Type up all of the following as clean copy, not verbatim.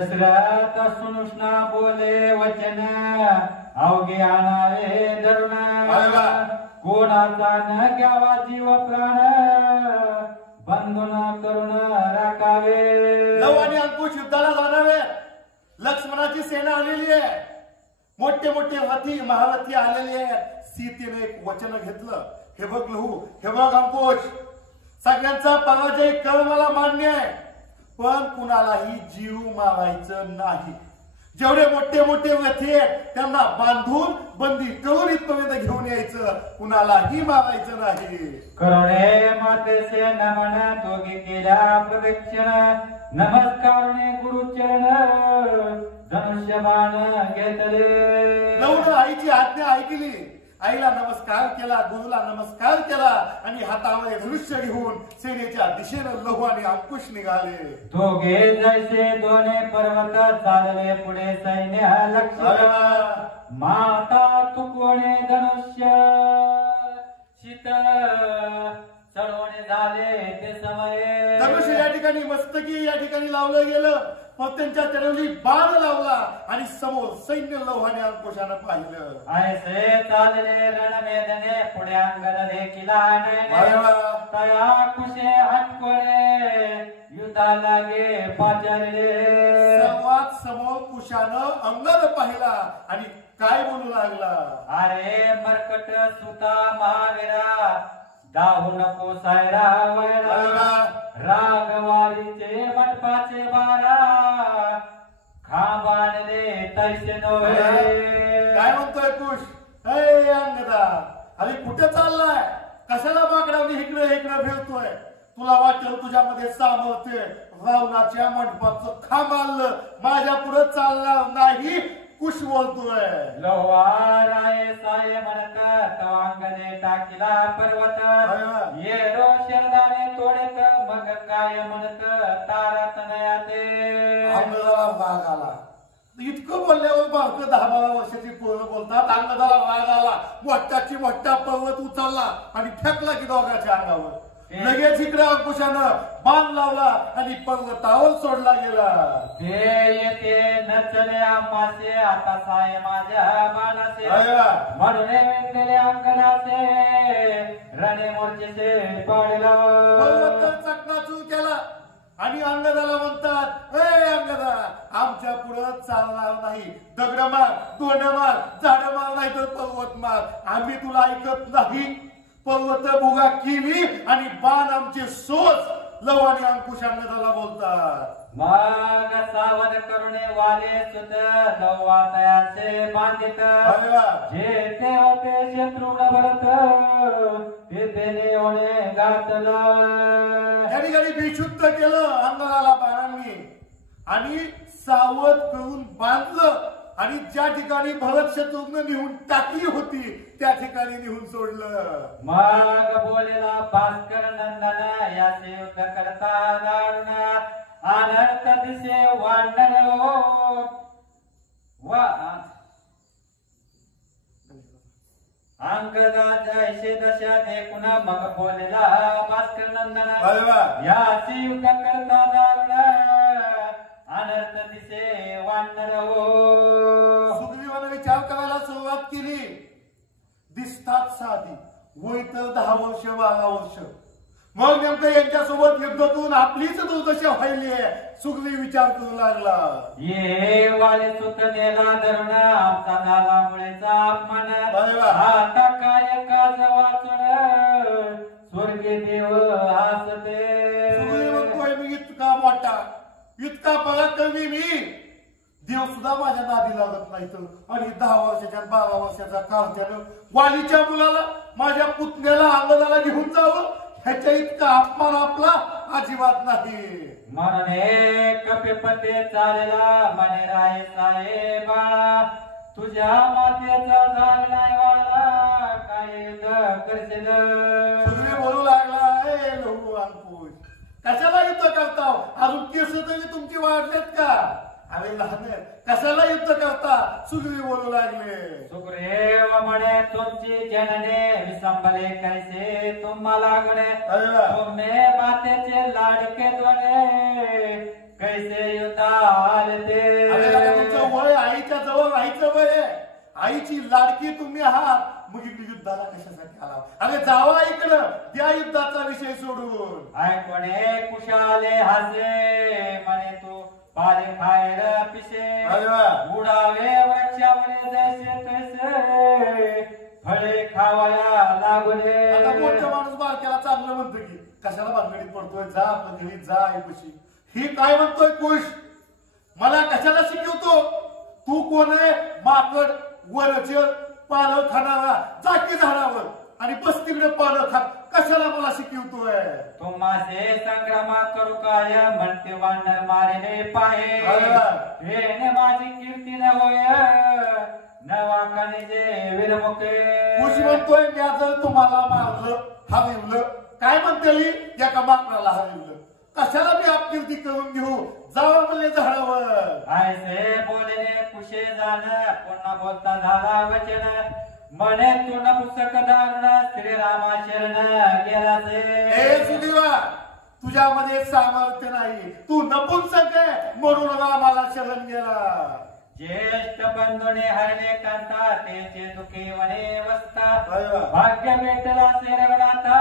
दसऱ्यात सुनुष्णा बोले वचन अवघे आणावे धरून कोणाचा न घ्यावा जीव प्राण बंधन करून राखावे। लव आणि अंकुश युद्धाला जाणारे लक्ष्मणाची सेना आलेली आहे, मोठे मोठे हत्ती महारथी आलेले आहेत। सीतेने एक वचन घेतलं, हे बघ लहू, हे बघ अंकुश, सगळ्यांचा पराजय कर मला मान्य आहे, पण कुणालाही जीव मारायचं नाही। जेवढे मोठे मोठे व्यथे आहेत त्यांना बांधून बंदी करून इथपर्यंत घेऊन यायचं, कुणालाही मारायचं नाही। करुणे मातेचे नमन दोघे केल्या प्रदक्षिण नमस्कारणे गुरुचरण धनुष्यबाण घेतले। लवून आईची आज्ञा ऐकली, आईला नमस्कार केला, गुरुला नमस्कार केला आणि हातामध्ये धनुष्य घेऊन सेनेच्या दिशेने लहू आणि अंकुश निघाले। दोघे जैसे दोन्ही पर्वत चालले पुढे सैन्य लक्ष माता तुकोणे धनुष्य शीतळ चढवणे झाले ते समय। धनुष्य या ठिकाणी मस्तकी या ठिकाणी लावलं गेलं, मग त्यांच्या चढवली बाण लावला आणि समोर सैन्य लहू आणि अंकुशानं पाहिलं। ऐसे चालले रणमेदने पुढे अंगद देखील तया कुशे हटकोळे युद्धा लागे पाचारले। सर्वात समोर कुशानं अंगद पाहिला आणि काय बोलू लागला, अरे मरकट सुता महावीरा दाहू नको सायरा वैरा रागवारीचे मंडपाचे बारा खांबाणले तैसे नव्हे। काय म्हणतोय कुश, हे अंगदा, अरे कुठे चाललाय, कशाला बाकडावली इकडे इकडे फिरतोय, तुला वाटेल तुझ्यामध्ये सामर्थ्य, रावणाच्या मंडपाचं खांब आणलं, माझ्या पुढे चालणार नाही, कुश बोलतोय। लोहाराय साय म्हणत अंगदे टाकीला पर्वत येरो शरदाने तोडेत मग काय म्हणत तारात नयाते। अंगदाला राग आला, इतकं बोलल्यावर बारक 10-12 वर्षाची पोरं बोलतात। अंगदाला राग आला, मोठ्याची मोठा पर्वत उचलला आणि फेकला की दोघांच्या अंगावर। लगेच इकडे अंकुशानं बाण लावला आणि पर्वतावर सोडला गेला। ते येते नचले आमासे आता साय माझ्या बाणाचे म्हणून वेगळे अंगणाचे रणे मोर्चेचे पाडला। पर्वत चकनाचूर केला आणि अंगदाला म्हणतात, ए अंगदा, आमच्या पुढे चालणार नाही, दगड मार, तोंड मार, झाड मार, नाही तर पर्वत मार, आम्ही तुला ऐकत नाही। पर्वत भुगा केली आणि बाण आमचे सोच, लव आणि अंकुश अंगदाला बोलतात। मग सावध करुणे वाले सुत लव्वा तयाचे बांधित जे ते होते शत्रुघ्न भरत ते देणे ओणे घातलं। त्या ठिकाणी बेशुद्ध केलं अंगदाला बाणांनी आणि सावध करून बांधलं आणि ज्या ठिकाणी भरत शत्रुघ्न निहून टाकली होती त्या ठिकाणी निहून सोडलं। मग बोलेला भास्कर नंदन याचे युद्ध करता दारुण अनर्थ दिसे वाढणार अंगदा जैसे दशा देखून मग बोलेला भास्कर नंदन याचे युद्ध करता दारुण अनर्थ दिसे वाढणार सुग्रीवाने विचार करायला सुरुवात केली, दिसतात साधी, वय तर 10 वर्ष 12 वर्ष, मग नेमकं यांच्यासोबत युद्ध करून आपलीच दुर्दशा व्हायली आहे। सुग्रीव विचार करू लागला, ये वाले सुत नेला धरून आमचा नालामुळेचा अपमान आता काय काज वाचून स्वर्गीय देव हसते। सुग्रीव म्हणतोय, मी इतका मोठा इतका पराक्रमी मी, देव सुद्धा माझ्या नादी लागत नाही तर, आणि 10 वर्षाच्या 12 वर्षाचा कार्त्यानं वालीच्या मुलाला माझ्या पुतण्याला अंगदाला घेऊन जावं, ह्याच्या इतका अपमान आपला अजिबात नाही। म्हणून कपिपते चालेला म्हणे राय साहेबा तुझ्या मातेचा झाला नाही वाला काय करशील। सुग्रीव बोलू लागला, ए लहू अंकुश, कशाला युद्ध करता, अजून केस तरी तुमची वाढलेत का, अरे लहान कशाला युद्ध करता, सुग्रीव बोलू लागले। सुग्रीव म्हणे तुमची जनने विसंबले कैसे तुम्हाला गणे तुम्ही मातेचे लाडके दोने कैसे युद्धाल अरे ते तुमचं वय आईच्या जवळ राहायचं वय आहे. आईची लाडकी तुम्ही आहात, मग इकडे युद्धाला कशासाठी आला? अरे जावा इकडं, त्या युद्धाचा विषय सोडून. ऐकणे कुशाले हासे म्हणे तू पाले खायर पिसे उडावे वृक्षावरे जैसे तैसे फळे खावाया लागले. आता मोठा माणूस बारक्याला चांगलं म्हणतो की कशाला भानगडीत पडतोय, जा आपलं घरी जा ऐकूशी. ही काय म्हणतोय कुश, मला कशाला शिकवतो? तू कोण आहे? माकड वरचर पालं खाणारा, जाकी झाडावर आणि बस तिकडे पालं खात, कशाला मला शिकवतोय? तुम्हासे संग्रामा करू काय म्हणते वानर मारेने पाहे हे माझी कीर्ती न होय नवाकाने जे विरमुखे. कुश म्हणतोय मी जर तुम्हाला मारलं हरवलं, काय म्हणते एका माकडाला हरवलं, कशाला मी अपकीर्ती करून घेऊ? जावा म्हणले झाडावर. ऐसे बोलले कुशे जाण पुन्हा बोलता झाला वचन म्हणे तू नपुसक दारुण श्रीरामा शरण गेला हे सुदिवा, तुझ्यामध्ये सामर्थ्य नाही, तू नपुंसक आहे म्हणून रामाला शरण गेला. ज्येष्ठ बंधूने हरले कांता तेचे दुखी वने वसता भाग्य भेटला से रघुनाथा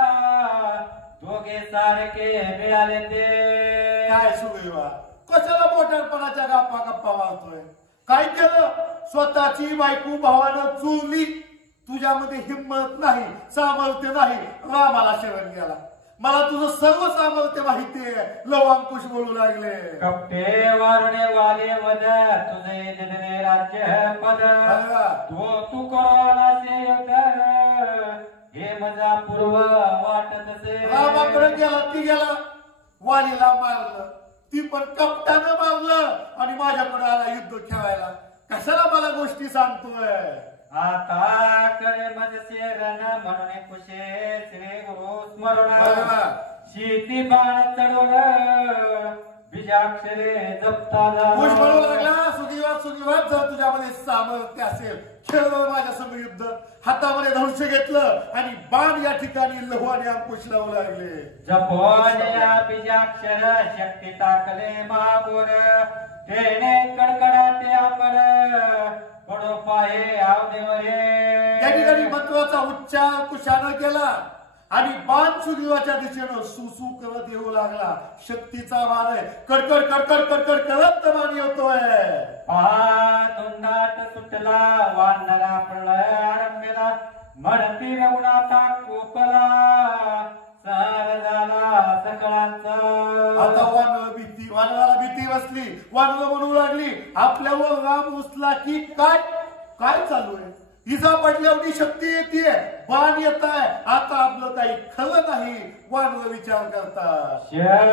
दोघे सारखे मिळाले ते. काय सुदैवा, कशाला मोठ्यापणाच्या गप्पा मारतोय? काय केलं? स्वतःची बायको भावानं चुरली, तुझ्यामध्ये हिंमत नाही, सामर्थ्य नाही, रामाला शरण गेला. मला तुझं सर्व सामर्थ्य माहितीये, लवांकुश बोलू लागले. कपटे वारणे वाले वद तुझे दिले राज्य पद तू करोला से युद्ध हे मजा पूर्व वाटत असे. रामाकडे गेला, ती गेला, वालीला मारलं, ती पण कपटानं मारलं आणि माझ्याकडे आला युद्ध खेळायला. कशाला मला गोष्टी सांगतोय? आता करे मजसे रण म्हणून कुशे श्री गुरु स्मरण शेती बाण चढवण बीजाक्षरे जपता कुश म्हणू लागला, सुदिवा जर तुझ्यामध्ये सामर्थ्य असेल, खेळ माझ्या संग युद्ध. हातामध्ये धनुष्य घेतलं आणि बाण या ठिकाणी लहू आणि अंकुश लावू लागले. जपोनिया बीजाक्षर शक्ती टाकले महागोर तेने कडकडाटे आपण पडो पाहे आवदेवरे. या ठिकाणी महत्वाचा उच्चार कुशानं केला आणि बाण सुदिवाच्या दिशेनं सुसू करत येऊ लागला. शक्तीचा बाण आहे, कडकड कडकड कडकड करत बाण येतोय. पहा धुंदाट सुटला वानरा प्रलय आरंभेला म्हणती रघुनाथा कोपला सर झाला सकळांचा. आता वानराला भीती बसली, वानर म्हणू लागली आपल्यावर राम उचला की काय? काय चालू आहे? इजा पडल्यावरती शक्ती येते, बाण येत आहे, आता आपलं काही खरं नाही. वानर विचार करतात. शर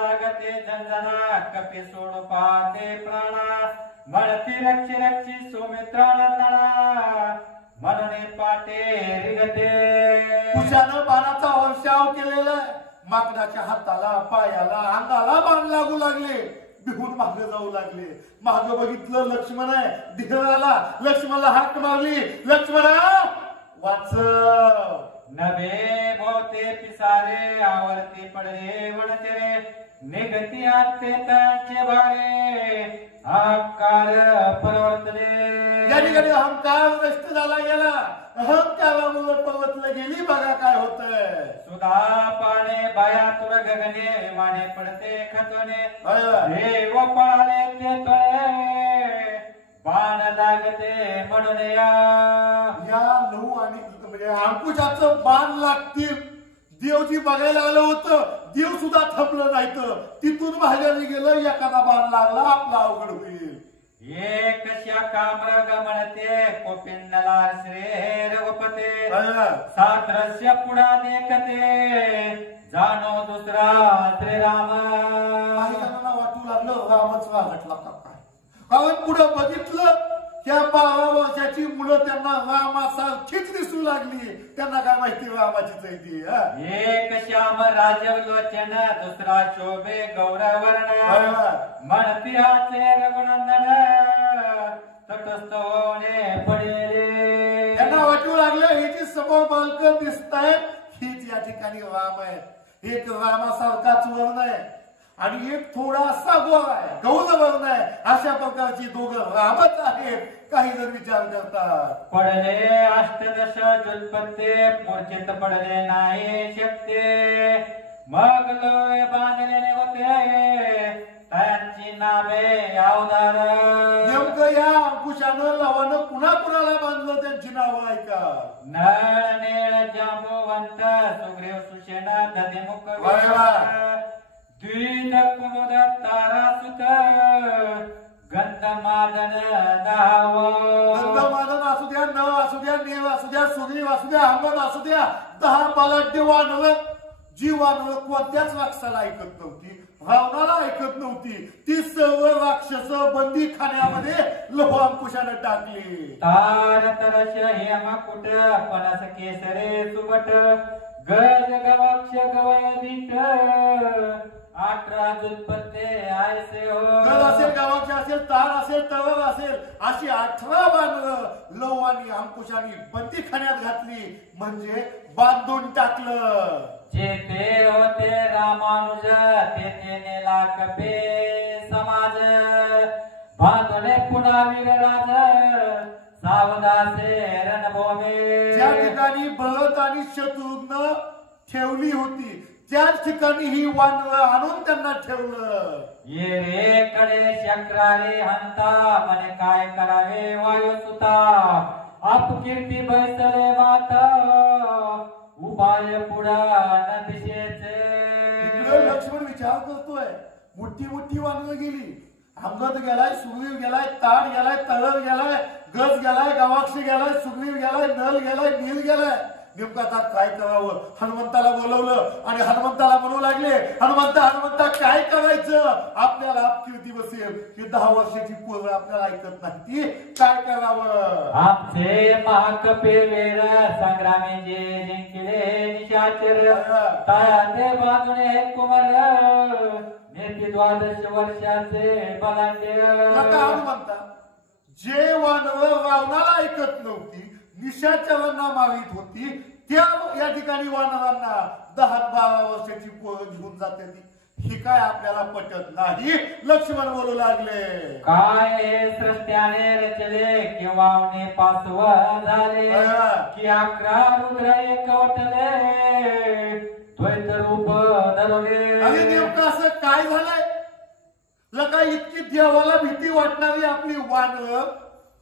लागते झंझणा कपी सोड पाहते प्राणा म्हणती रक्षी रक्षी सौमित्रानंदना म्हणून पाटे रिगते. कुशानं बाणाचा वर्षाव केलेला आहे. माकडाच्या हाताला, पायाला, अंगाला बाण लागू लागले. बिहून मागे जाऊ लागले. मागे बघितलं लक्ष्मण आहे, ढिगळाला. लक्ष्मणला हाक मारली, लक्ष्मणा वाचव. नभे भोवते पिसारे आवर्ती पडले वणचरे निगती आते त्यांचे भारे अहंकार परवर्तले. या ठिकाणी अहंकार नष्ट झाला गेला. अहंकारामुळे परवतलं गेली. बघा काय होतंय. सुधा पाणे बाया तुर गगने विमाने पडते खतोने देव पळाले ते तोळे बाण लागते म्हणून या लहू आणि म्हणजे अंकुशाचं बाण लागतील. देवजी बघायला आलं होतं, देव सुद्धा थांबलं नाही. तर तिथून भाज्याने गेलं, एखादा बाण लागला आपला अवघड होईल. एक शाखा मृग म्हणते कोपिन्नला श्री रघुपते सात्रस्य पुढा देखते जाणो दुसरा श्रीराम. काही जणांना वाटू लागलं रामच वाटला का काय, कारण पुढे बघितलं त्या 12 वर्षाची मुलं त्यांना रामासारखीच दिसू लागली. त्यांना काय माहिती रामाचीच आहे ती. एक श्याम राजलोचन दुसरा शोभे गौरवर्ण म्हणती हाचे रघुनंदन तटस्थ होणे पडेले. त्यांना वाटू लागलं ही जी समोर बालकं दिसत आहेत हीच या ठिकाणी राम आहे. एक रामासारखाच वर्ण आहे आणि एक थोडासा गोळा आहे, गौर वर्ण आहे. अशा प्रकारची दोघं रामच आहेत. काही जण विचार करतात पडले अष्टदश जुलपत्ते मूर्छित पडले नाही शकते. मग लोय बांधलेले होते त्यांची नावे अवतार. नेमकं या अंकुशानं लवानं पुन्हा कुणाला बांधलं त्यांची नावं ऐका. नळ नेळ जांबुवंत सुग्रीव सुषेण दधिमुख वाह, वाह. द्विज कुमुद तारासुत गंधमादन नाव. गंधमादन असू द्या, नव असू द्या, नेव असू द्या, सुग्रीव असू द्या, हनुमान असू द्या, 10 बलाढ्य वानर. जी वानर कोणत्याच राक्षसाला ऐकत नव्हती, रावणाला ऐकत नव्हती, ती सर्व राक्षस बंदी खाण्यामध्ये लहो अंकुशाने टाकली. तार तरश हेमकुट पनस केसरे सुबट गज गवाक्ष गवय दीट 18 जुलपत्ते आयसे हो. गज असेल, गावाचे असेल, तार असेल, तळव असेल, अशी 18 वानर लवानी अंकुशाने बंदी खाण्यात घातली, म्हणजे बांधून टाकलं. जेथे होते रामानुज तेथे नेला कपे समाज. बांधले पुन्हा वीरराज सावदासे रणभूमी. ज्या ठिकाणी भरत आणि शत्रुघ्न ठेवली होती त्याच ठिकाणी ही वानर आणून त्यांना ठेवलं. ये रे कडे शक्रारे हंता म्हणे काय करावे वायुसुता. अपकीर्ती बैसले माता उपाय पुढा न दिशेचे. इकडे लक्ष्मण विचार करतोय, मोठी मोठी वानर गेली, अंगद गेलाय, सुग्रीव गेलाय, ताड गेलाय, तळव गेलाय, गज गेलाय, गवाक्ष गेलाय, सुग्रीव गेलाय, नल गेलाय, नील गेलाय. नेमकं आता काय करावं. हनुमंताला बोलवलं आणि हनुमंताला म्हणू लागले, हनुमंता काय करायचं. आपल्याला अपकीर्ती बसेल, ही 10 वर्षाची पोरं आपल्याला ऐकत नाही, ती काय करावं. आमचे महाकपी वीर संग्रामी जे जिंकले निशाचर. ते बाजूने कुमार नेते 12 वर्षाचे बलाढ्य. हनुमंता, जे वानर रावणाला ऐकत नव्हती, निशाचरांना मावित होती, त्या या ठिकाणी वानरांना 10-12 वर्षाची पोरं घेऊन जाते. ही काय आपल्याला पटत नाही. लक्ष्मण बोलू लागले, काय सृष्ट्याने रचले किंवा पासव झाले की 11 रुद्र एकवटले द्वैत रूप धरले. आणि नेमकं असं काय झालंय. लका इतकी देवाला भीती वाटणारी आपली वानर,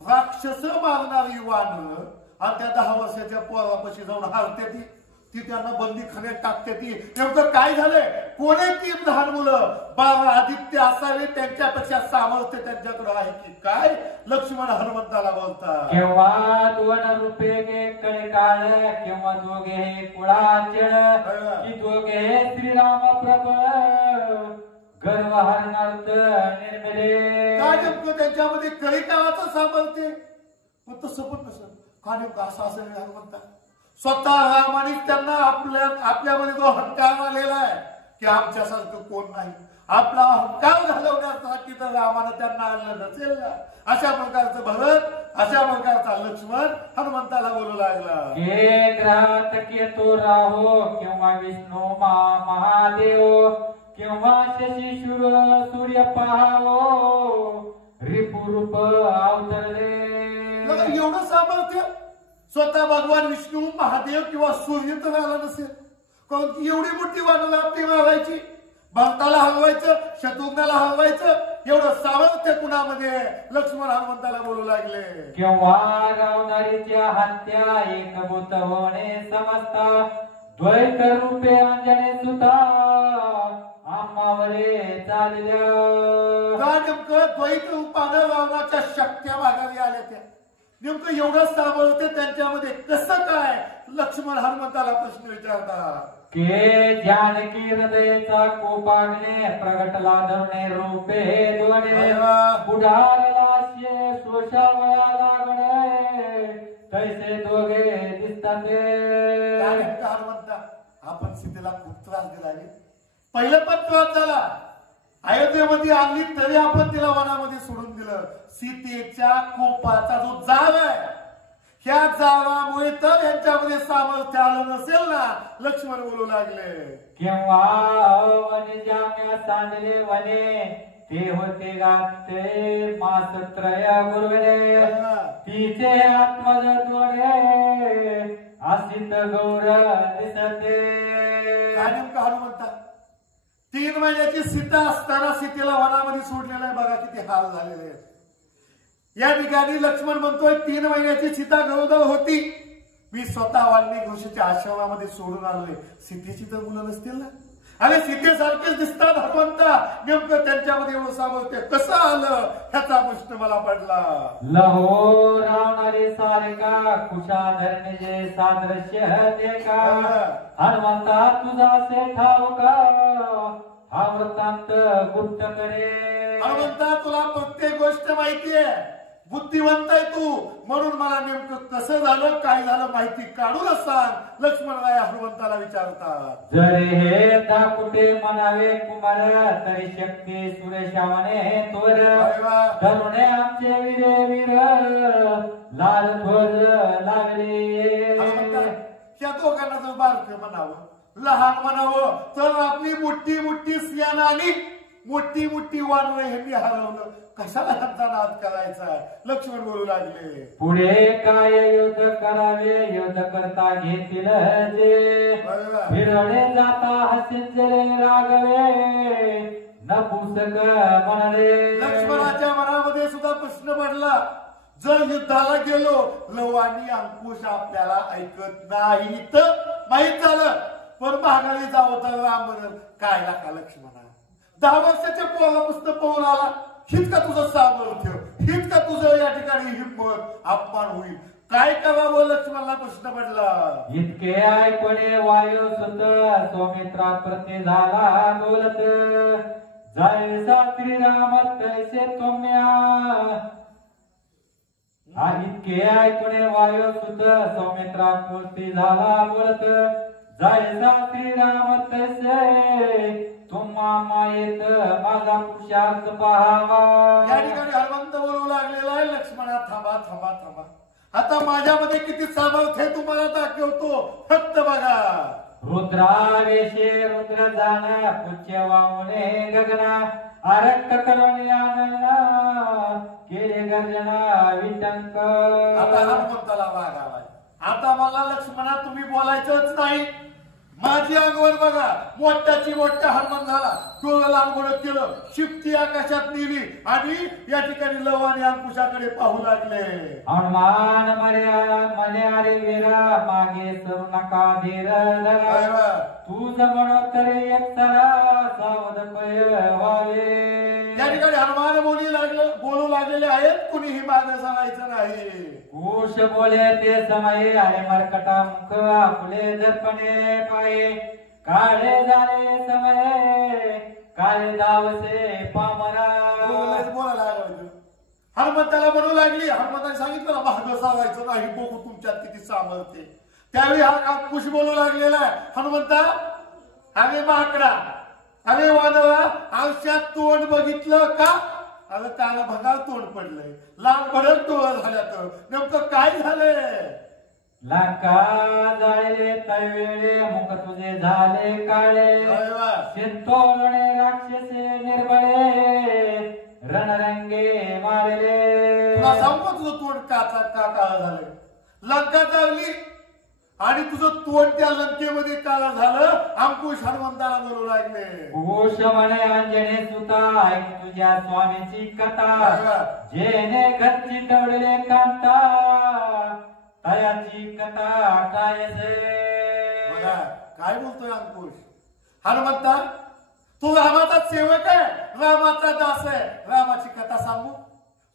राक्षस मारणारी वानर, आणि त्या 10 वर्षाच्या पोरापाशी जाऊन हारते ती त्यांना बंदी खाण्यात टाकते. ती नेमकं काय झालंय. कोणी ती लहान मुलं 12 आदित्य असावे, त्यांच्यापेक्षा सामर्थ्य त्यांच्याकडे आहे की काय. लक्ष्मण हनुमंताला बोलतात, केव्हा 2 रूपे कडे काळ किंवा दोघे कुळाचळ की दोघे श्रीराम प्रभ गर्व हरणार्थ निर्मिले. काय नेमकं त्यांच्यामध्ये कळीकाळाचं सामर्थ्य. पण तसं पण नसं का नेमकं असं असेल. हनुमंता स्वतः रामाने त्यांना आपल्यामध्ये जो अहंकार आलेला आहे की आमच्यासारखं कोण नाही, आपला अहंकार घालवण्यासाठी तर रामानं त्यांना आणलं नसेल ना. अशा प्रकारचं भरत, अशा प्रकारचा लक्ष्मण हनुमंताला बोलू लागला, हे ग्रहात केतू राहो किंवा विष्णू महादेव किंवा शशी सूर्य पहावो रिपुरूप अवतरले. एवढं सामर्थ्य स्वतः भगवान विष्णू महादेव किंवा सूर्य तर आला नसेल. कारण की एवढी मोठी वानर आपली मारायची, भरताला हलवायचं, शत्रुघ्नाला हलवायचं, एवढं सामर्थ्य कुणामध्ये. लक्ष्मण हनुमंताला बोलू लागले, केव्हा रावणारीच्या हत्या एकभूत होणे समजता द्वैत रूपे अंजने सुता आम्हावरे चालल्या. का नेमकं द्वैत रूपानं रावणाच्या शक्त्या मागावी आल्या त्या. नेमकं एवढं सामर्थ्य त्यांच्यामध्ये कसं काय. लक्ष्मण हनुमंताला प्रश्न विचारतात, के जानकी हृदयचा कोपागणे प्रगटला धरणे रूपे दोने पुढारला शोषावया लागणे तैसे दोघे दिसतात. हनुमंता, आपण सीतेला खूप त्रास दिला रे. पहिलं पण त्रास झाला, अयोध्येमध्ये आणली तरी आपण तिला वनामध्ये सोडून दिलं. सीतेच्या कोपाचा जो जाळ आहे ह्या जावामुळे तर यांच्यामध्ये सामर्थ्य आलं नसेल ना. लक्ष्मण बोलू लागले, केव्हा वने जाम्या सांडले वने ते होते गाते मासत्रय गुरुवे तिचे आत्मज तोडे असित गौर दिसते. काय नेमकं हनुमंता 3 महिन्याची सीता असताना सीतेला वनामध्ये सोडलेलं आहे. बघा किती हाल झालेले आहेत. या ठिकाणी लक्ष्मण म्हणतोय 3 महिन्याची सीता गरोदर होती. मी स्वतः वाल्मिक ऋषीच्या आश्रमामध्ये सोडून आलोय. सीतेची तर मुलं नसतील ना. आणि सीतेसारखेच दिसतात हनुमंता. नेमकं त्यांच्यामध्ये एवढं सामर्थ्य कसं आलं ह्याचा प्रश्न मला पडला. लहो रावणारे सारखा कुशा धरणे सादृश्य देखा हनुमंता तुझा से ठाऊका हा वृत्तांत गुप्त करे. हनुमंता तुला प्रत्येक गोष्ट माहितीये. बुद्धिवंत आहे तू. म्हणून मला नेमकं कसं झालं काय झालं माहिती काढूनच सांग. लक्ष्मणराय हनुमंताला विचारतात. जरे हे दाकुटे म्हणावे कुमार तरी शक्ती सुरेशावने तोर धरुणे आमचे वीरे वीर लाल ध्वज लागले. या दोघांना जर बारक म्हणावं लहान म्हणावं तर आपली मोठी मोठी सेना आणि मोठी मोठी वानर ह्यांनी हरवलं. कशाला त्यांचा नाद करायचा. लक्ष्मण बोलू लागले, पुढे काय युद्ध करावे युद्ध करता घेतील जे फिरणे जाता हसिंचरे रागवे नपुसक म्हणले. लक्ष्मणाच्या मनामध्ये सुद्धा प्रश्न पडला. जर युद्धाला गेलो लव आणि अंकुश आपल्याला ऐकत नाही तर माहित झालं. पण महागारी जावं तर राम काय लागा लक्ष्मणा 10 वर्षाच्या पोराला पुस्तक पाहून आला. हीच का तुझं सामर्थ्य हीच का तुझं या ठिकाणी हिंमत अपमान होईल. काय करावं लक्ष्मणला प्रश्न पडला. इतके ऐकणे वायू सुत सौमित्रा प्रती झाला बोलत जायसा श्रीराम तैसे तुम्या. इतके ऐकणे वायू सुत सौमित्रा प्रती झाला बोलत जायसा श्रीराम तैसे तुम्हा मायेत माझा पुरुषार्थ पाहावा. या ठिकाणी हनुमंत बोलू लागलेला आहे. लक्ष्मणा थांबा थांबा थांबा. आता माझ्यामध्ये किती सामर्थ्य आहे तुम्हाला दाखवतो. फक्त बघा. रुद्रावेशे रुद्र जाण पुच्य वावणे गगना आरक्त करून आनंदा केले गर्जना विटंक. आता हनुमंताला वागावा. आता मला लक्ष्मणा तुम्ही बोलायचंच नाही. माझी अंगवर बघा मोठ्याची मोठा हनुमान झाला. डोळं लांबड केलं. शिफ्टी आकाशात नेली आणि या ठिकाणी लव आणि अंकुशाकडे पाहू लागले. हनुमान मने अरे वीरा मागे सरू नका धीर धरा तुझ म्हणोत्तर एक सरा सावध पय व्हावे. या ठिकाणी हनुमान बोलू लागलेले आहेत. कुणीही मागे सांगायचं नाही. कुश बोले ते समय अरे मरकटा मुख आपले दर्पणे पाये काळे झाले समय काळे दावसे पामरा. बोलायला लागलं. हनुमंताला म्हणू लागली. हनुमंताने सांगितलं ना मागे सांगायचं नाही. बघू तुमच्यात किती सामर्थ्य. त्यावेळी हा कुश बोलू लागलेला आहे. हनुमंता अरे माकडा अरे वानरा आयुष्यात तोंड बघितलं का. अगं त्याला भंगार तोंड पडलंय. लाल भडक डोळं झाल्यात. नेमकं काय झालंय. लंका जाळले तळवेळे मुख तुझे झाले काळे चिंतोरणे राक्षसे निर्बळे रणरंगे मारले. तुला सांगू तुझं तोंड काचा का काळं झालंय. लंका चालली आणि तुझं तोंड त्या लंकेमध्ये काळं झालं. अंकुश हनुमंताला बोलू लागले. कुश म्हणे अंजने सुता ऐक तुझ्या स्वामीची कथा जेने घरची टवडले कांता तयाची कथा काय बघा काय बोलतोय अंकुश. हनुमंता तू रामाचा सेवक आहे. रामाचा दास आहे. रामाची कथा सांगू.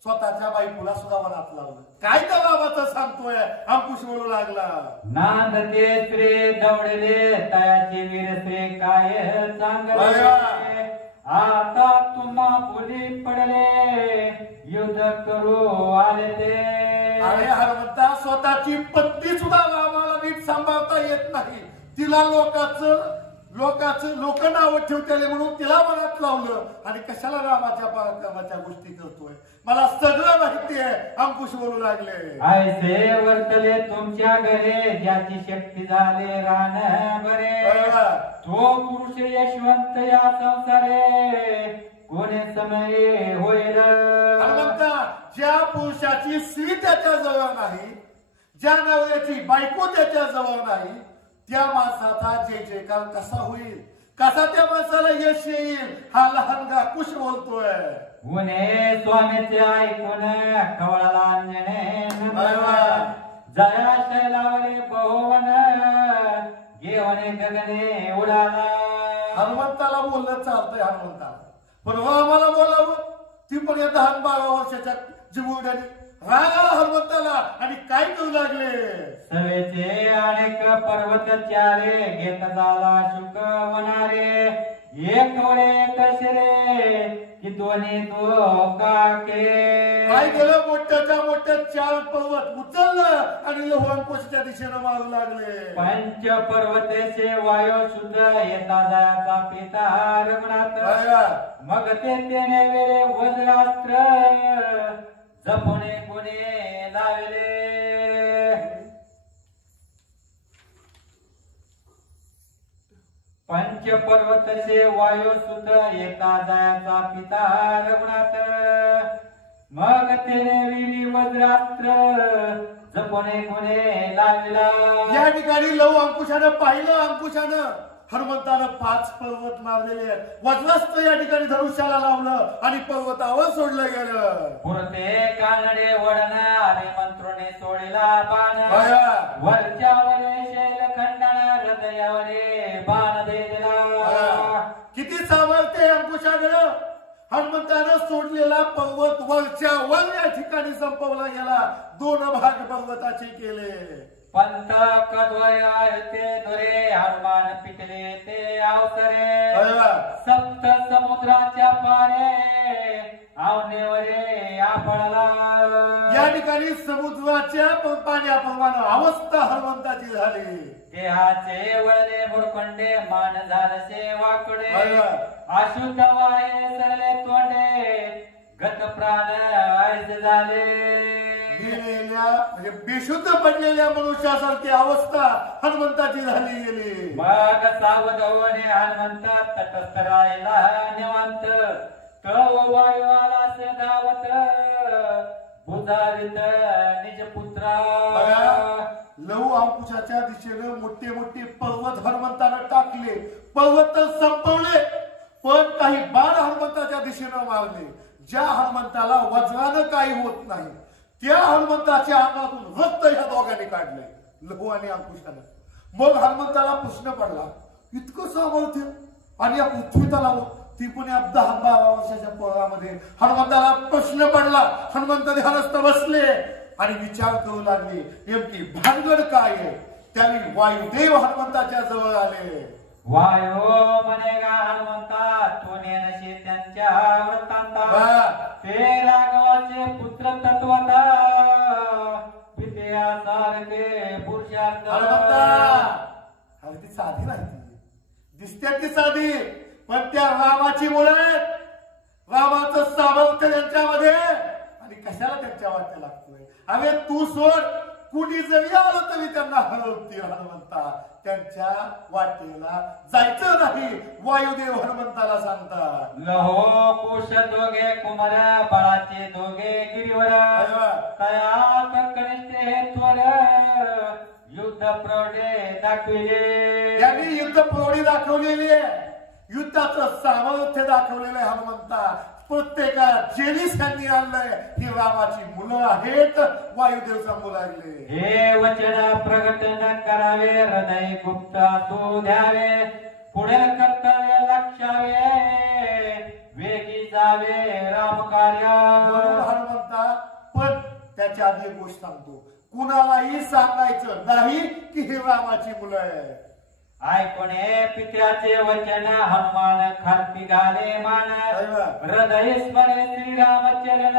स्वतःच्या बायकोला सुद्धा वनात लावलं. काय त्या रामाचं सांगतोय. अंकुश बोलू लागला. नांद ते श्री दौडले तयाचे वीर श्री काय चांगले आता तुम्हा बोली पडले युद्ध करू आले ते. अरे हनुमंता स्वतःची पत्नी सुद्धा रामाला नीट सांभाळता येत नाही. तिला लोकांचं लोक नाव ठेवतेले म्हणून तिला मनात लावलं आणि कशाला रामाच्या कामाच्या गोष्टी करतोय. मला सगळं माहिती आहे. अंकुश बोलू लागले. ऐसे वर्तले तुमच्या घरे ज्याची शक्ती झाले रान बरे. तो पुरुष यशवंत या संसारे कोणे समय होईल. हनुमंता, ज्या पुरुषाची स्त्री त्याच्या जवळ नाही, ज्या नवऱ्याची बायको त्याच्या जवळ नाही, त्या माणसाचा जय जयकार कसा होईल, कसा त्या माणसाला यश येईल. हा लहान गाकुश बोलतोय. उने स्वामीचे ऐकून कवळाला अंजने जया शैलावरे बहुवन घेवणे गगने उडाला. हनुमंताला बोलणं चालतंय हनुमंताला, पण आम्हाला बोलावं ती पण या 10-12 वर्षाच्या जिबुड्याने रागाला हनुमंताला आणि काय करू लागले. सवेचे अनेक पर्वत चारे घेत झाला शुक वनारे. एक वडे एक शिरे की दोन्ही काके. काय केलं, मोठ्याच्या मोठ्या 4 पर्वत उचललं आणि लहू अंकुशच्या दिशेनं मारू लागले. पंच पर्वतेचे वायू सुद्ध येता जायचा पिता रघुनाथ. मग ते तेने वेळे वज्रास्त्र जपुने गुणे लावले. पंच पर्वतचे वायू सुद्ध येता जायचा पिता रघुनाथ. मग तेने विली वज्रास्त्र जपुने गुणे लावला. या ठिकाणी लहू अंकुशानं पाहिलं. अंकुशानं हनुमंतानं 5 पर्वत मारलेले आहेत. वज्रास्त्र या ठिकाणी धनुष्याला लावलं आणि पर्वतावर सोडलं गेलं. पुरते कानडे वडणारे मंत्रोने सोडला बाण. वरच्यावरे शैलखंडन हृदयावरे बाण दिला. किती सामर्थ्य अंकुशाकडं. हनुमंतानं सोडलेला पर्वत वरच्या वर या ठिकाणी संपवला गेला. 2 भाग पर्वताचे केले. पंत कद्वय ते दुरे हनुमान पिकले ते अवसरे. सप्त समुद्राच्या पारे आवनेवरे आपळला. या ठिकाणी समुद्राच्या पाण्याप्रमाणे अवस्था हनुमंताची झाली. देहाचे वळले मुरखंडे मान झालसे वाकडे. अशुद्ध वाये सरले तोंडे गत प्राण ऐस झाले. म्हणजे बेशुद्ध पडलेल्या मनुष्यासारखी अवस्था हनुमंताची झाली गेली. मग सावध होणे हनुमंत तटस्थ राहिला निवांत. तव वायू आला धावत बुधावित निज पुत्रा. लहू अंकुशाच्या दिशेनं मोठे मोठे पर्वत हनुमंतानं टाकले. पर्वत तर संपवले, पण काही बाण हनुमंताच्या दिशेनं मारले. ज्या हनुमंताला वज्रानं काही होत नाही त्या हनुमंताच्या अंगातून रक्त ह्या दोघांनी काढले, लहू आणि अंकुशानं. मग हनुमंताला प्रश्न पडला, इतकं सामर्थ्य आणि या पृथ्वी तलावर, ती पण 10-12 वर्षाच्या पोरामध्ये. हनुमंताला प्रश्न पडला. हनुमंत ध्यानस्थ बसले आणि विचार करू लागले नेमकी भानगड काय आहे. त्यावेळी वायुदेव हनुमंताच्या जवळ आले. वायो मनेगा हनुमंता तू नेनशी त्यांच्या वृत्तांता. ते राघवाचे पुत्र तत्वता विद्यासारखे पुरुषार्थ. ती साधी नाही, दिसते ती साधी, पण त्या रामाची मुलं आहेत. रामाचं सामर्थ्य त्यांच्यामध्ये आणि कशाला त्यांच्या वाट्या लागतोय. अरे तू सोड, कुणी जरी आलं तरी त्यांना हरवते. हनुमंता त्यांच्या वाटेला जायचं नाही, वायुदेव हनुमंताला सांगतात. लहो कुश दोघे कुमार बाळाचे दोघे गिरीवर. तयात कनिष्ठ हे त्वर युद्ध प्रौढे दाखविले. त्यांनी युद्ध प्रौढी दाखवलेली आहे. युद्धाचं सामर्थ्य दाखवलेलं आहे हनुमंता. प्रत्येकाला जेलीस त्यांनी आणलंय ही रामाची मुलं आहेत. वायुदेव सांगू लागले, हे वचन प्रगट न करावे, हृदय गुप्त असू द्यावे. पुढील कर्तव्य लक्षावे, वेगी जावे राम कार्य. हनुमंता, पण त्याच्या आधी एक गोष्ट सांगतो, कुणालाही सांगायचं नाही की ही रामाची मुलं आहे. ऐकोणे पित्याचे वचन हनुमान खालती घाले मान. हृदय स्मरे श्रीरामचरण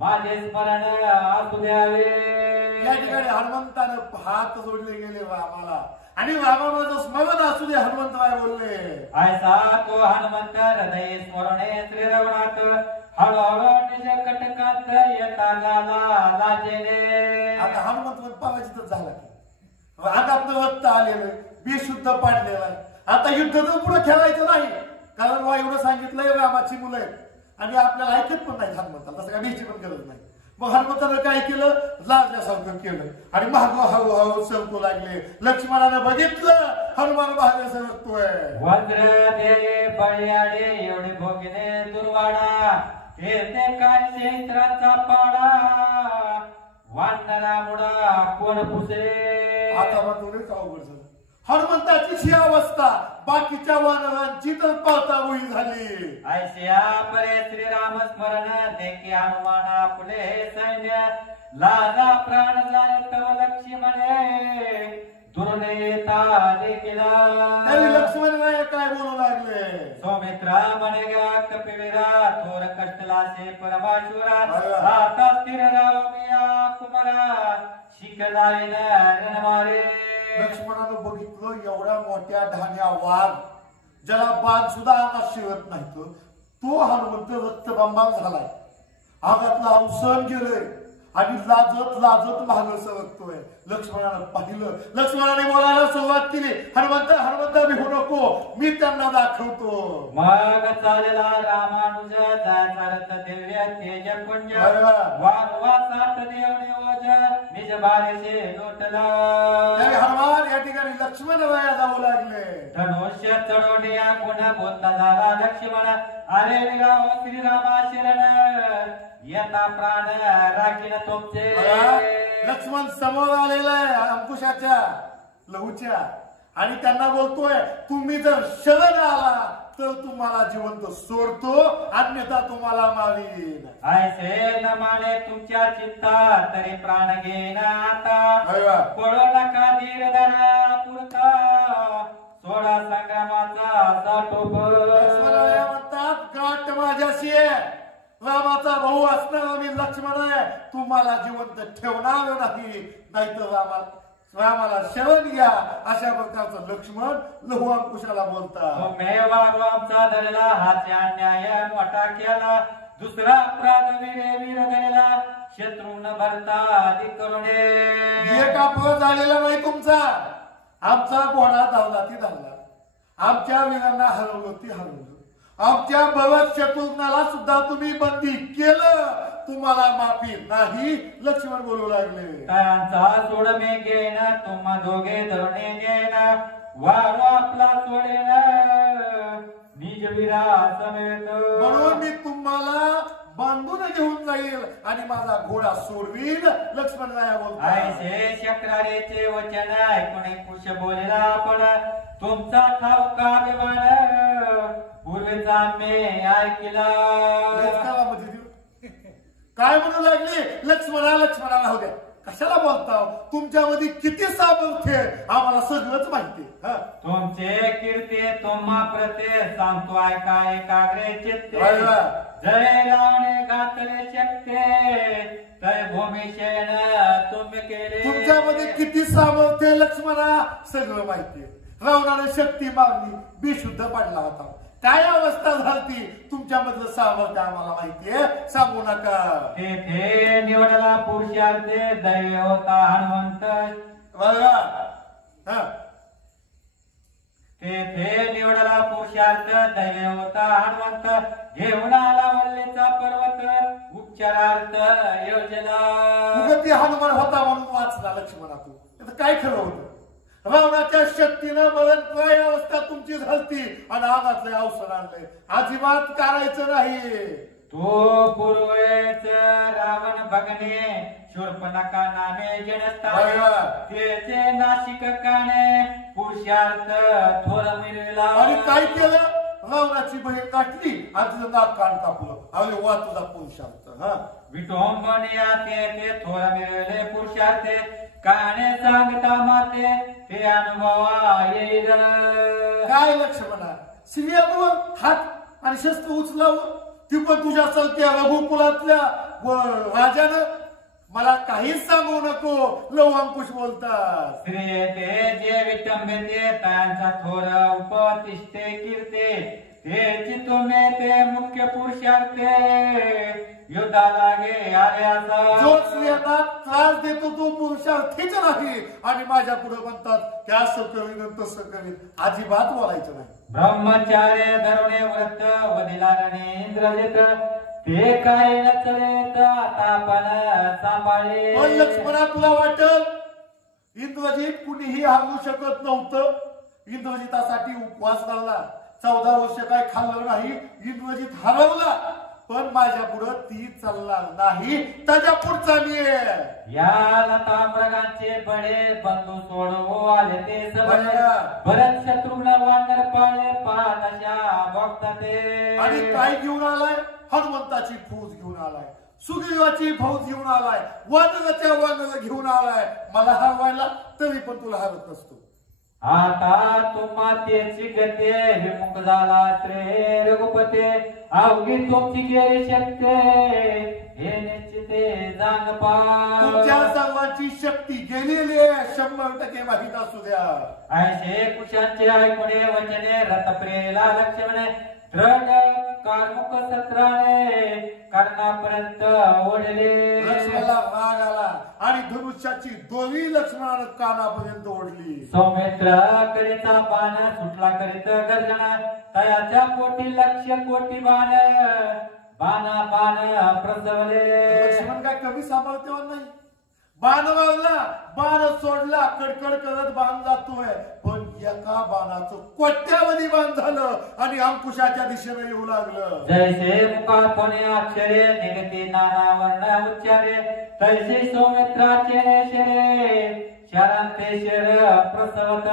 माझे स्मरण असू द्यावे. या ठिकाणी हनुमंतानं हात जोडले गेले रामाला आणि रामा माझं स्मरण असू दे हनुमंतराय बोलले. ऐसा तो हनुमंत हृदय स्मरणे श्री रघुनाथ हळूहळू निज कटकात येता झाला लाजेने. आता हनुमंत पराजितच झाला की आता आपलं रक्त आलेलं बेशुद्ध पाडलेलं आहे. आता युद्ध तर पुढे खेळायचं नाही कारण वायूनं सांगितलंय रामाची मुलं आहेत आणि आपल्याला ऐकत पण नाही हनुमंताला तसं काय भीची पण गरज नाही. मग हनुमंतानं काय केलं लाजण्यासारखं केलं आणि महाग हळूहळू सरकू लागले. लक्ष्मणानं बघितलं हनुमान महाग सरकतोय. वज्र दे बळ्याडे एवढे भोगणे दुर्वाडा येते कांचे इतरांचा पाडा वानरा मुडा कोण पुसरे. आता मात्र अवघड झालं. हनुमंताची ही अवस्था बाकीच्या वानरांची तर पाताळी झाली. ऐशिया परे श्रीराम स्मरण देखी हनुमान आपले सैन्य लाजा प्राण जाय तव लक्ष्मणे दुर्नेता देखील. त्यावेळी लक्ष्मण काय बोलू लागले. सौमित्रा म्हणे गा कपिवीरा थोर कष्टलासे परमाशुरा आता स्थिर राव मिया कुमारा शिकदारी मारे. लक्ष्मणानं बघितलं एवढ्या मोठ्या ढाण्या वाघ ज्याला बाण सुद्धा अंगात शिवत नाही तो हनुमंत रक्तबंबाळ झालाय. अंगातलं अवसन गेलंय आणि लाजत लाजत मागं सरकतोय. लक्ष्मणानं पाहिलं. लक्ष्मणाने बोलायला सुरुवात केली. हनुमंत हनुमंत भिवू नको मी त्यांना दाखवतो. मग चालला रामानुज जायचा रथ दिव्य तेज पुंज वारवा सात देवने ओज निज बारेचे लोटला. हनुमान या ठिकाणी लक्ष्मण वया जाऊ लागले. धनुष्य चढवण्या गुण बोलता झाला लक्ष्मण अरे विराव श्रीरामा शरण येता प्राण राखीन तुमचे. लक्ष्मण समोर आलेला आहे अंकुशाच्या लहूच्या आणि त्यांना बोलतोय तुम्ही जर शरण आला तर तुम्हाला जिवंत सोडतो अन्यथा तुम्हाला मारीन. ऐसे न माने तुमच्या चित्ता तरी प्राण घेईन आता पळो नका धीर धरा पुरता सोडा संग्रामाचा साठोब. म्हणतात गाठ माझ्याशी आहे. रामाचा भाऊ असणारा मी लक्ष्मण आहे तुम्हाला जिवंत ठेवणार नाही नाहीतर रामाला शरण घ्या अशा प्रकारचं लक्ष्मण लहू अंकुशाला बोलतात. मेवारो आमचा धरला हाचे अन्याय मोठा केला दुसरा अपराध वीरे वीर धरला शत्रू न भरता अधिक करुणे. एक अपराध झालेला नाही तुमचा. आमचा घोडा धावला ती धावला. आमच्या वीरांना हरवलं ती हरवलं. आमच्या भरत शत्रुघ्नाला सुद्धा तुम्ही बंदी केलं तुम्हाला माफी नाही लक्ष्मण बोलू लागले. त्यांचा सोड मे घेण तुम्हा दोघे धरणे घेण वारो आपला सोडेन निज विरा समेत. म्हणून मी तुम्हाला बांधून घेऊन जाईल आणि माझा घोडा सोडवीन लक्ष्मण राया बोलतो. ऐसे शक्रारेचे वचन ऐकून कुश बोलला पण तुमचा ठाऊका अभिमान पूर्वीचा मे ऐकला. काय म्हणू लागले लक्ष्मणाला हो द्या कशाला बोलता तुमच्यामध्ये किती सामर्थ्य आम्हाला सगळंच माहिती. तुमचे कीर्ती तुम्हा प्रते सांगतो ऐका एकाग्रे चित्ते जय रावणे घातले शकते तय भूमिशेन तुम्ही केले. तुमच्यामध्ये किती सामर्थ्य लक्ष्मणा सगळं माहितीये. रावणाने शक्ती मागली बेशुद्ध पडला होता. काय अवस्था झाली तुमच्यामधलं सामर्थ्य आम्हाला माहितीये सांगू नका. तेथे निवडला पुरुषार्थे दैव होता हनुमंत. तेथे निवडला पुरुषार्थ दैव होता हनुमंत घेऊन आला वल्लेचा पर्वत उपचारार्थ योजना. उगती हनुमान होता म्हणून वाचला लक्ष्मणा तू काय खरं होतं. रावणाच्या शक्तीनं मरणप्राय अवस्था तुमची झालती आणि अंगातले अवसर आणले अजिबात करायचं नाही. तो पूर्वेच रावण बघणे शूर्पणखा नामे जनस्ता त्याचे नाशिक काने पुरुषार्थ थोर मिळविला. आणि काय केलं रावणाची बहीण काटली आणि तिचं नाक कान कापलं. अरे वा तुझा पुरुषार्थ. विटोंबन या ते थोर मिळविले पुरुषार्थे काने सांगता माते ते अनुभवा येईल. काय लक्ष्मणा स्त्रियांवर हात आणि शस्त्र उचलावं ती पण तुझ्या चलत्या रघुकुलातल्या राजानं मला काहीच सांगू नको. लव अंकुश बोलतात. श्रीयते जे विटंबते त्यांचा थोर उपतिष्ठे कीर्ते ते चितुमे ते मुख्य पुरुषार्थे युद्धा लागे आले असा. जो स्त्रियांना त्रास देतो तो पुरुषार्थीच नाही आणि माझ्या पुढे म्हणतात की असं करीन तसं करीन. अजिबात बोलायचं नाही. ब्रह्मचार्य धरुणे व्रत वदिलाने इंद्रजित ते काही नचलेत आता पण सांभाळे. पण लक्ष्मणा तुला वाटल इंद्रजित कुणीही हारू शकत नव्हतं. इंद्रजितासाठी उपवास धरला. 14 वर्ष काय खाल्लं नाही. इंद्रजित हरवला. पण माझ्या पुढे ती चालणार नाही. त्याच्या पुढचा मी आहे. या लता मृगांचे बडे बंधू सोडवू आले ते सगळे भरत शत्रुघ्न वानर पाळे पादशा बघता ते. आणि काय घेऊन आलाय? हनुमंताची फौज घेऊन आलाय. सुग्रीवाची फौज घेऊन आलाय. वानराच्या वानर घेऊन आलाय. मला हरवायला तरी पण तुला हरत नसतो. आता तुम्हा तेची गते विमुख झाला त्रे रघुपते अवघी तुमची गेली शकते हे निश्चिते जांग तुमच्या सर्वांची शक्ती गेलेली आहे. 100% माहित असू द्या. ऐशे कुशांचे ऐकुणे वचने रथप्रियेला लक्ष्मणे दृढ कार्मुक सत्राने कर्णापर्यंत ओढले. लक्ष्मणाला राग आला आणि धनुष्याची दोरी लक्ष्मणानं कानापर्यंत ओढली. सौमित्र करिता बाण सुटला करीत गर्जना तयाच्या कोटी लक्ष कोटी बाण बाणा बाण प्रसवले. लक्ष्मण काय कमी सांभाळते नाही. बाण मारला. बाण सोडला. कडकड करत बाण जातोय. पण एका बाणाचं कोट्यावधी बाण झालं आणि अंकुशाच्या दिशेने येऊ लागलं. जैसे मुखात कोणी अक्षरे निगती नाना वर्ण उच्चारे तैसे सौमित्राचे शरे शरांते शर प्रसवत.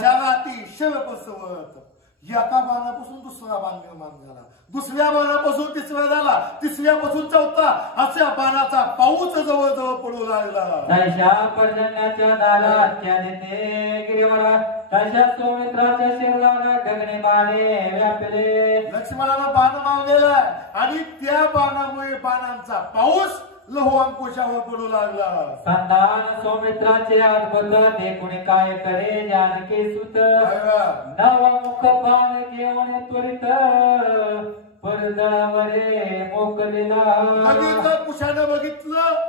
शराती शर प्रसवत. एका बाणापासून दुसरा बाण निर्माण झाला. दुसऱ्या बाणापासून तिसरा झाला. तिसऱ्यापासून चौथा. अशा बाणाचा पाऊस जवळजवळ पडू लागला. तशा पर्जन्याच्या दारात त्या देते गिरीवरा तशा सौमित्राच्या शरीराला गगने बाणे व्यापले. लक्ष्मणाला बाण मारलेला आणि त्या बाणामुळे बाणांचा पाऊस लहू अंकुशावर पडू लागला. संधान सौमित्राचे अद्भुत देखुणे काय करे जानकी सुत नवमुख बाण घेऊन त्वरित परदळावरे मोकलेला. बघितलं कुशानं बघितलं.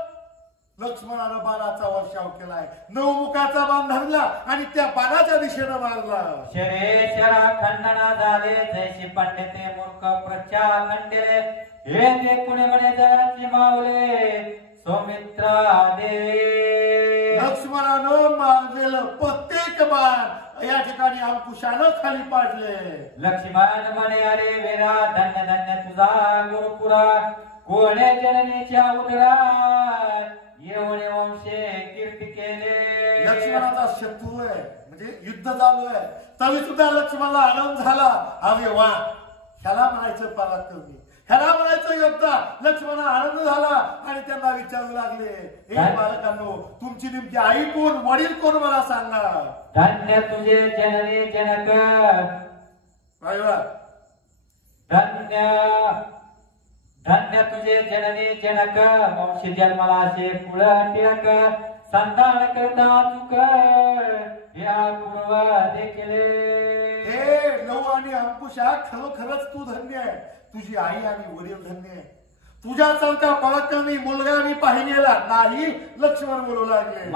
लक्ष्मणानं बाणाचा वर्षाव केलाय. नवमुखाचा बाण धरला आणि त्या बाणाच्या दिशेनं मारला. शरे शरा खंडना झाले जैशी पंडिते मूर्ख प्रचा खंडले हे देखुणे म्हणे जयाची मावले सौमित्रा देवी. लक्ष्मणानं मारलेलं प्रत्येक बाण या ठिकाणी अंकुशानं खाली पाडले. लक्ष्मण म्हणे अरे वीरा धन्य धन्य तुझा गुरुपुरा कोणे जननीच्या उदरात येवणे वंशे कीर्ती केले. लक्ष्मणाचा शत्रू आहे म्हणजे युद्ध चालू आहे तरी सुद्धा लक्ष्मणाला आनंद झाला. अरे वा ह्याला म्हणायचं पराक्रमी. ह्याला म्हणायचं योद्धा. लक्ष्मणाला आनंद झाला आणि त्यांना विचारू लागले हे बालकांनो तुमची नेमकी आई कोण वडील कोण मला सांगा. धन्य तुझे जननी जनक धन्य धन्य तुझे जननी जनक वंशी जन्माला असे कुळ टिळक संधान करता चुक या पूर्व देखील. हे लव आणि अंकुशा खरोखरच तू धन्य आहे. तुझी आई आणि वडील धन्य आहे. तुझ्यासारखा पराक्रमी मुलगा मी पाहिलेला नाही. लक्ष्मण बोलू लागले.